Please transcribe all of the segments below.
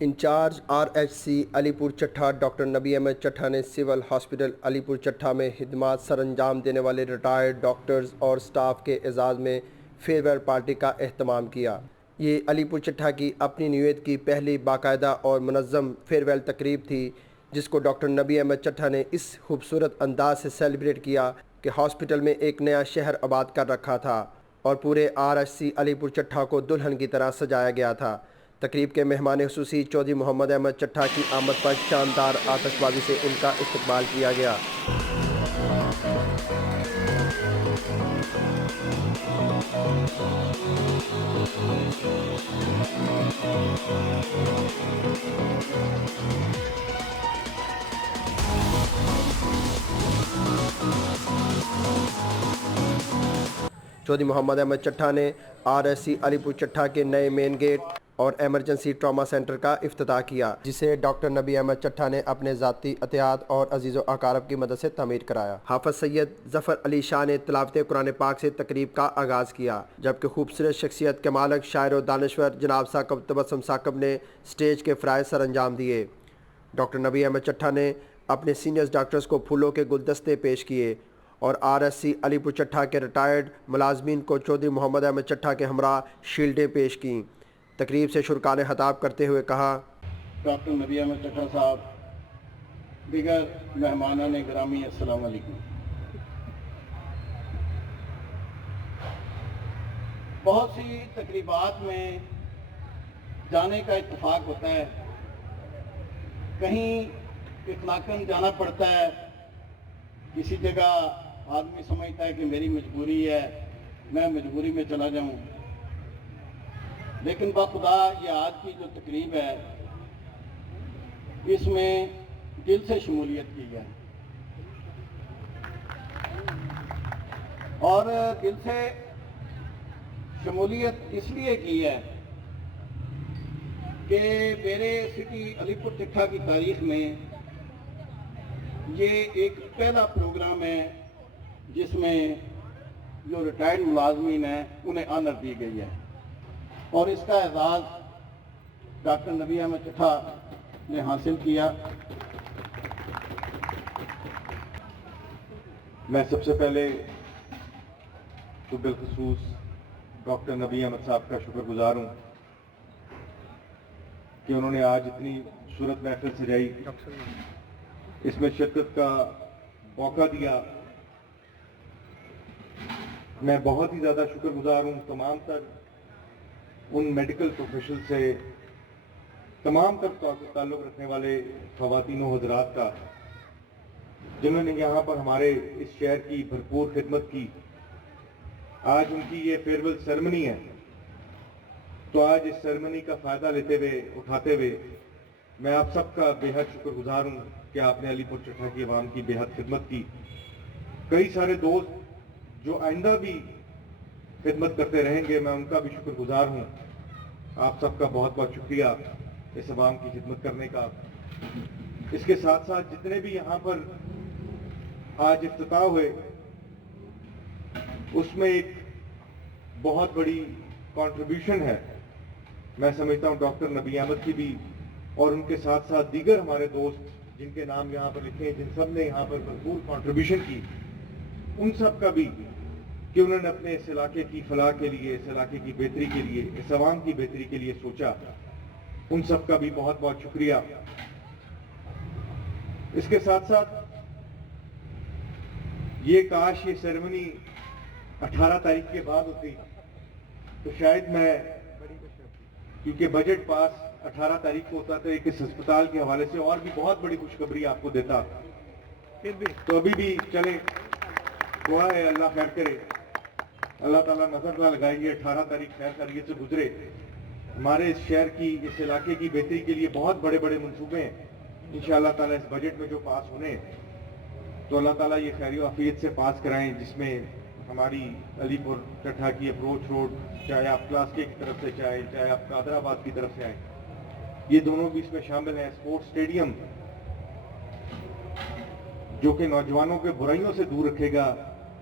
Incharge RHC علی پور چٹھا doctor نبی احمد چٹھا نے سول ہاسپٹل علی پور چٹھا میں خدمات سر انجام دینے والے ریٹائرڈ ڈاکٹرز اور سٹاف کے اعزاز میں فیئر ویل پارٹی کا اہتمام کیا۔ یہ علی پور چٹھا کی اپنی نیویت کی پہلی باقاعدہ اور منظم فیئر ویل تقریب تھی، جس کو ڈاکٹر نبی احمد چٹھا نے اس خوبصورت انداز سے سیلیبریٹ کیا کہ ہاسپٹل میں ایک نیا شہر آباد کر رکھا تھا اور پورے RHC علی پور چٹھا کو دلہن کی طرح سجایا گیا تھا۔ تقریب کے مہمان خصوصی چودھری محمد احمد چٹھا کی آمد پر شاندار آتش بازی سے ان کا استقبال کیا گیا۔ چودھری محمد احمد چٹھا نے RHC علی پور چٹھا کے نئے مین گیٹ اور ایمرجنسی ٹراما سینٹر کا افتتاح کیا، جسے ڈاکٹر نبی احمد چٹھا نے اپنے ذاتی عطیات اور عزیز و اقارب کی مدد سے تعمیر کرایا۔ حافظ سید ظفر علی شاہ نے تلاوت قرآن پاک سے تقریب کا آغاز کیا، جبکہ خوبصورت شخصیت کے مالک شاعر و دانشور جناب ثاقب تبسم ثاقب نے سٹیج کے فرائض سر انجام دیے۔ ڈاکٹر نبی احمد چٹھا نے اپنے سینئرز ڈاکٹرز کو پھولوں کے گلدستے پیش کیے اور RHC علی پور چٹھا کے ریٹائرڈ ملازمین کو چودھری محمد احمد چٹھا کے ہمراہ شیلڈیں پیش کیں۔ تقریب سے شرکا نے خطاب کرتے ہوئے کہا: ڈاکٹر نبی احمد چٹھا صاحب، دیگر مہمانان گرامی، السلام علیکم۔ بہت سی تقریبات میں جانے کا اتفاق ہوتا ہے، کہیں اطلاقاً جانا پڑتا ہے، کسی جگہ آدمی سمجھتا ہے کہ میری مجبوری ہے، میں مجبوری میں چلا جاؤں، لیکن بخدا یہ آج کی جو تقریب ہے اس میں دل سے شمولیت کی ہے، اور دل سے شمولیت اس لیے کی ہے کہ میرے سٹی علی پور چٹھا کی تاریخ میں یہ ایک پہلا پروگرام ہے جس میں جو ریٹائرڈ ملازمین ہیں انہیں آنر دی گئی ہے، اور اس کا اعزاز ڈاکٹر نبی احمد چٹھا نے حاصل کیا۔ میں سب سے پہلے تو بالخصوص ڈاکٹر نبی احمد صاحب کا شکر گزار ہوں کہ انہوں نے آج اتنی خوبصورت محفل سجائی، اس میں شرکت کا موقع دیا۔ میں بہت ہی زیادہ شکر گزار ہوں تمام تر ان میڈیکل پروفیشنل سے، تمام تر تعلق رکھنے والے خواتین و حضرات کا، جنہوں نے یہاں پر ہمارے اس شہر کی بھرپور خدمت کی۔ آج ان کی یہ فیئر ویل سیرمنی ہے، تو آج اس سیرمنی کا فائدہ لیتے ہوئے، اٹھاتے ہوئے، میں آپ سب کا بے حد شکر گزار ہوں کہ آپ نے علی پور چٹھا کی عوام کی بے حد خدمت کی۔ کئی سارے دوست جو آئندہ بھی خدمت کرتے رہیں گے، میں ان کا بھی شکر گزار ہوں۔ آپ سب کا بہت بہت شکریہ اس عوام کی خدمت کرنے کا۔ اس کے ساتھ ساتھ جتنے بھی یہاں پر آج افتتاح ہوئے، اس میں ایک بہت بڑی کنٹریبیوشن ہے، میں سمجھتا ہوں ڈاکٹر نبی احمد کی بھی، اور ان کے ساتھ ساتھ دیگر ہمارے دوست جن کے نام یہاں پر لکھے ہیں، جن سب نے یہاں پر بھرپور کنٹریبیوشن کی، ان سب کا بھی کہ انہوں نے اپنے اس علاقے کی فلاح کے لیے، اس علاقے کی بہتری کے لیے، اس عوام کی بہتری کے لیے سوچا، ان سب کا بھی بہت بہت شکریہ۔ اس کے ساتھ ساتھ یہ کاش یہ سیرمنی 18 تاریخ کے بعد ہوتی تو شاید میں، کیونکہ بجٹ پاس 18 تاریخ کو ہوتا تو ایک اس ہسپتال کے حوالے سے اور بھی بہت بڑی خوشخبری آپ کو دیتا، تو ابھی بھی چلے، دعا ہے اللہ خیر کرے، اللہ تعالیٰ نظر نہ لگائیں گے، 18 تاریخ خیر خیریت سے گزرے۔ ہمارے اس شہر کی، اس علاقے کی بہتری کے لیے بہت بڑے بڑے منصوبے ہیں، انشاءاللہ تعالیٰ اس بجٹ میں جو پاس ہونے، تو اللہ تعالیٰ یہ خیر و عافیت سے پاس کرائیں، جس میں ہماری علی پور چٹھا کی اپروچ روڈ، چاہے آپ کلاسکے کی طرف سے چاہے آپ قادر آباد کی طرف سے آئیں، یہ دونوں بھی اس میں شامل ہیں۔ اسپورٹس اسٹیڈیم جو کہ نوجوانوں کے برائیوں سے دور رکھے گا،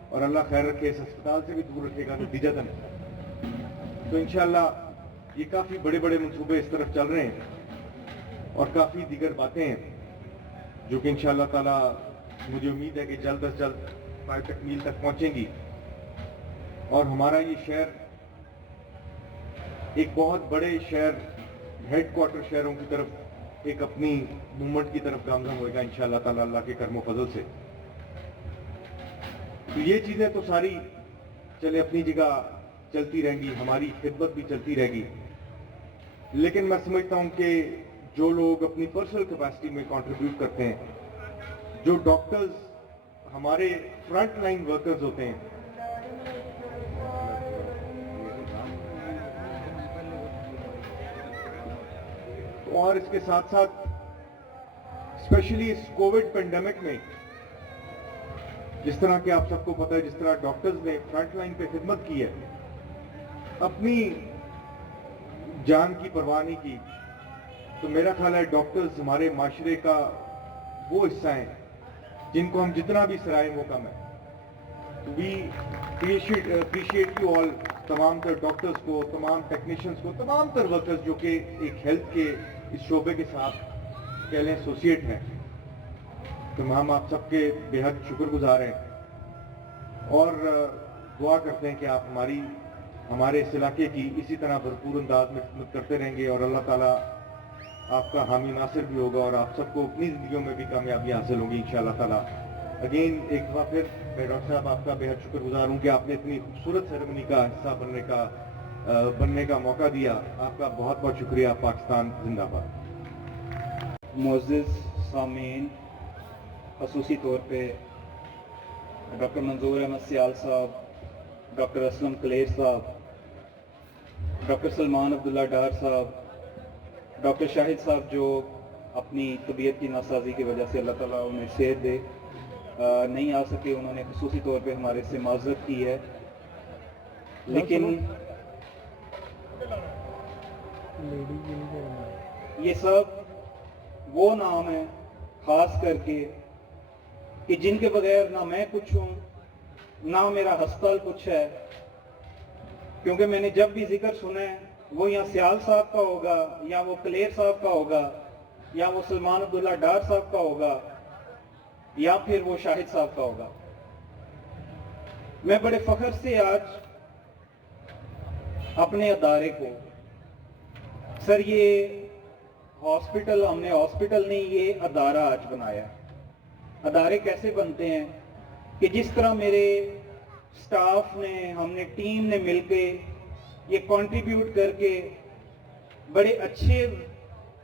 اور اللہ خیر رکھے اس ہسپتال سے بھی دور رکھے گا نتیجتاً، تو انشاءاللہ یہ کافی بڑے بڑے منصوبے اس طرف چل رہے ہیں۔ اور کافی دیگر باتیں ہیں جو کہ انشاءاللہ تعالیٰ مجھے امید ہے کہ جلد از جلد پائے تکمیل تک پہنچیں گی، اور ہمارا یہ شہر ایک بہت بڑے شہر، ہیڈ کوارٹر شہروں کی طرف ایک اپنی موومنٹ کی طرف گامزن ہوئے گا انشاءاللہ تعالیٰ اللہ کے کرم و فضل سے۔ تو یہ چیزیں تو ساری چلے اپنی جگہ چلتی رہیں گی، ہماری خدمت بھی چلتی رہے گی، لیکن میں سمجھتا ہوں کہ جو لوگ اپنی پرسنل کیپیسٹی میں کنٹریبیوٹ کرتے ہیں، جو ڈاکٹرز ہمارے فرنٹ لائن ورکرز ہوتے ہیں، اور اس کے ساتھ ساتھ اسپیشلی اس کووڈ پینڈیمک میں جس طرح کہ آپ سب کو پتہ ہے، جس طرح ڈاکٹرز نے فرنٹ لائن پہ خدمت کی ہے، اپنی جان کی پرواہ نہیں کی، تو میرا خیال ہے ڈاکٹرز ہمارے معاشرے کا وہ حصہ ہیں جن کو ہم جتنا بھی سرائیں وہ کم ہے۔ وی اپریشیٹ یو آل، تمام تر ڈاکٹرز کو، تمام ٹیکنیشینز کو، تمام تر ورکرز جو کہ ایک ہیلتھ کے اس شعبے کے ساتھ کہہ لیں ایسوسیٹ ہیں، تو ہم آپ سب کے بے حد شکر گزار ہیں اور دعا کرتے ہیں کہ آپ ہمارے اس علاقے کی اسی طرح بھرپور انداز میں خدمت کرتے رہیں گے، اور اللہ تعالیٰ آپ کا حامی ناصر بھی ہوگا، اور آپ سب کو اپنی زندگیوں میں بھی کامیابی حاصل ہوگی انشاءاللہ تعالیٰ۔ اگین ایک دفعہ پھر میں ڈاکٹر صاحب آپ کا بے حد شکر گزار ہوں کہ آپ نے اتنی خوبصورت سیریمنی کا حصہ بننے کا موقع دیا۔ آپ کا بہت بہت شکریہ۔ پاکستان زندہ باد۔ معزز سامعین، خصوصی طور پہ ڈاکٹر منظور احمد سیال صاحب، ڈاکٹر اسلم کلیر صاحب، ڈاکٹر سلمان عبداللہ ڈار صاحب، ڈاکٹر شاہد صاحب جو اپنی طبیعت کی ناسازی کی وجہ سے اللہ تعالیٰ انہیں صحت دے نہیں آ سکے، انہوں نے خصوصی طور پہ ہمارے سے معذرت کی ہے، لیکن یہ سب وہ نام ہیں خاص کر کے کہ جن کے بغیر نہ میں کچھ ہوں نہ میرا ہسپتال کچھ ہے، کیونکہ میں نے جب بھی ذکر سنا ہے وہ یا سیال صاحب کا ہوگا، یا وہ کلیر صاحب کا ہوگا، یا وہ سلمان عبداللہ ڈار صاحب کا ہوگا، یا پھر وہ شاہد صاحب کا ہوگا۔ میں بڑے فخر سے آج اپنے ادارے کو، سر یہ ہاسپٹل ہم نے ہاسپٹل نہیں، یہ ادارہ آج بنایا۔ ادارے کیسے بنتے ہیں کہ جس طرح میرے سٹاف نے، ہم نے ٹیم نے مل کے یہ کنٹریبیوٹ کر کے بڑے اچھے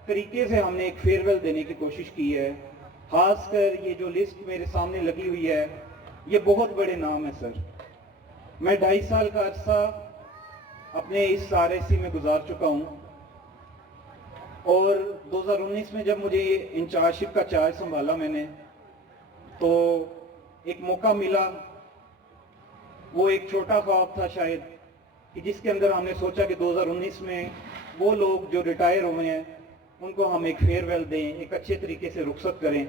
طریقے سے ہم نے ایک فیئرویل دینے کی کوشش کی ہے۔ خاص کر یہ جو لسٹ میرے سامنے لگی ہوئی ہے، یہ بہت بڑے نام ہے سر۔ میں 2.5 سال کا عرصہ اپنے اس RSC میں گزار چکا ہوں، اور 2019 میں جب مجھے انچارجشپ کا چارج سنبھالا میں نے، تو ایک موقع ملا، وہ ایک چھوٹا خواب تھا شاید، کہ جس کے اندر ہم نے سوچا کہ 2019 میں وہ لوگ جو ریٹائر ہوئے ہیں ان کو ہم ایک فیئرویل دیں، ایک اچھے طریقے سے رخصت کریں۔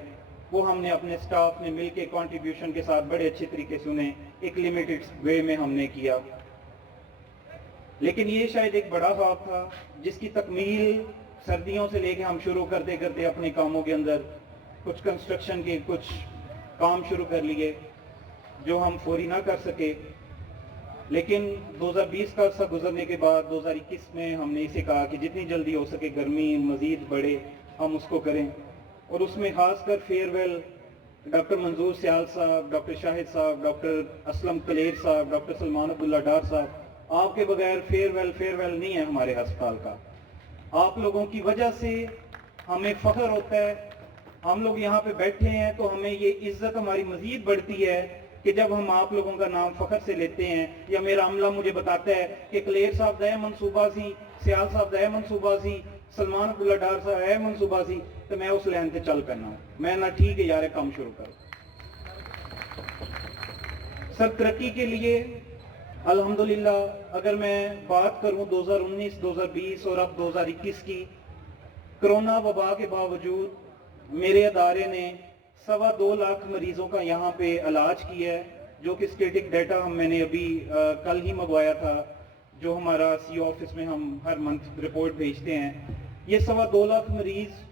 وہ ہم نے اپنے سٹاف نے مل کے کنٹریبیوشن کے ساتھ بڑے اچھے طریقے سے انہیں ایک لیمیٹڈ وے میں ہم نے کیا، لیکن یہ شاید ایک بڑا خواب تھا جس کی تکمیل سردیوں سے لے کے ہم شروع کرتے اپنے کاموں کے اندر کچھ کنسٹرکشن کے کچھ کام شروع کر لیے جو ہم فوری نہ کر سکے، لیکن 2020 کا عرصہ گزرنے کے بعد 2021 میں ہم نے اسے کہا کہ جتنی جلدی ہو سکے، گرمی مزید بڑھے، ہم اس کو کریں، اور اس میں خاص کر فیئرویل ڈاکٹر منظور سیال صاحب، ڈاکٹر شاہد صاحب، ڈاکٹر اسلم کلیر صاحب، ڈاکٹر سلمان عبداللہ ڈار صاحب، آپ کے بغیر فیئرویل نہیں ہے ہمارے ہسپتال کا۔ آپ لوگوں کی وجہ سے ہمیں فخر ہوتا ہے، ہم لوگ یہاں پہ بیٹھے ہیں تو ہمیں یہ عزت ہماری مزید بڑھتی ہے کہ جب ہم آپ لوگوں کا نام فخر سے لیتے ہیں، یا میرا عملہ مجھے بتاتا ہے کہ کلیر صاحب دے منصوبہ سی، سیال صاحب دے منصوبہ سی، سلمان عبداللہ ڈار صاحب ہے منصوبہ سی، تو میں اس لین تے چل کرنا ہوں، میں نہ ٹھیک ہے یار کام شروع کروں۔ سر ترقی کے لیے الحمدللہ اگر میں بات کروں 2019، 2020 اور اب 2021 کی، کرونا وبا کے باوجود میرے ادارے نے 2.25 لاکھ مریضوں کا یہاں پہ علاج کیا ہے، جو کہ اسٹیٹک ڈیٹا میں نے ابھی کل ہی منگوایا تھا، جو ہمارا CO آفس میں ہم ہر منتھ رپورٹ بھیجتے ہیں۔ یہ 2.25 لاکھ مریض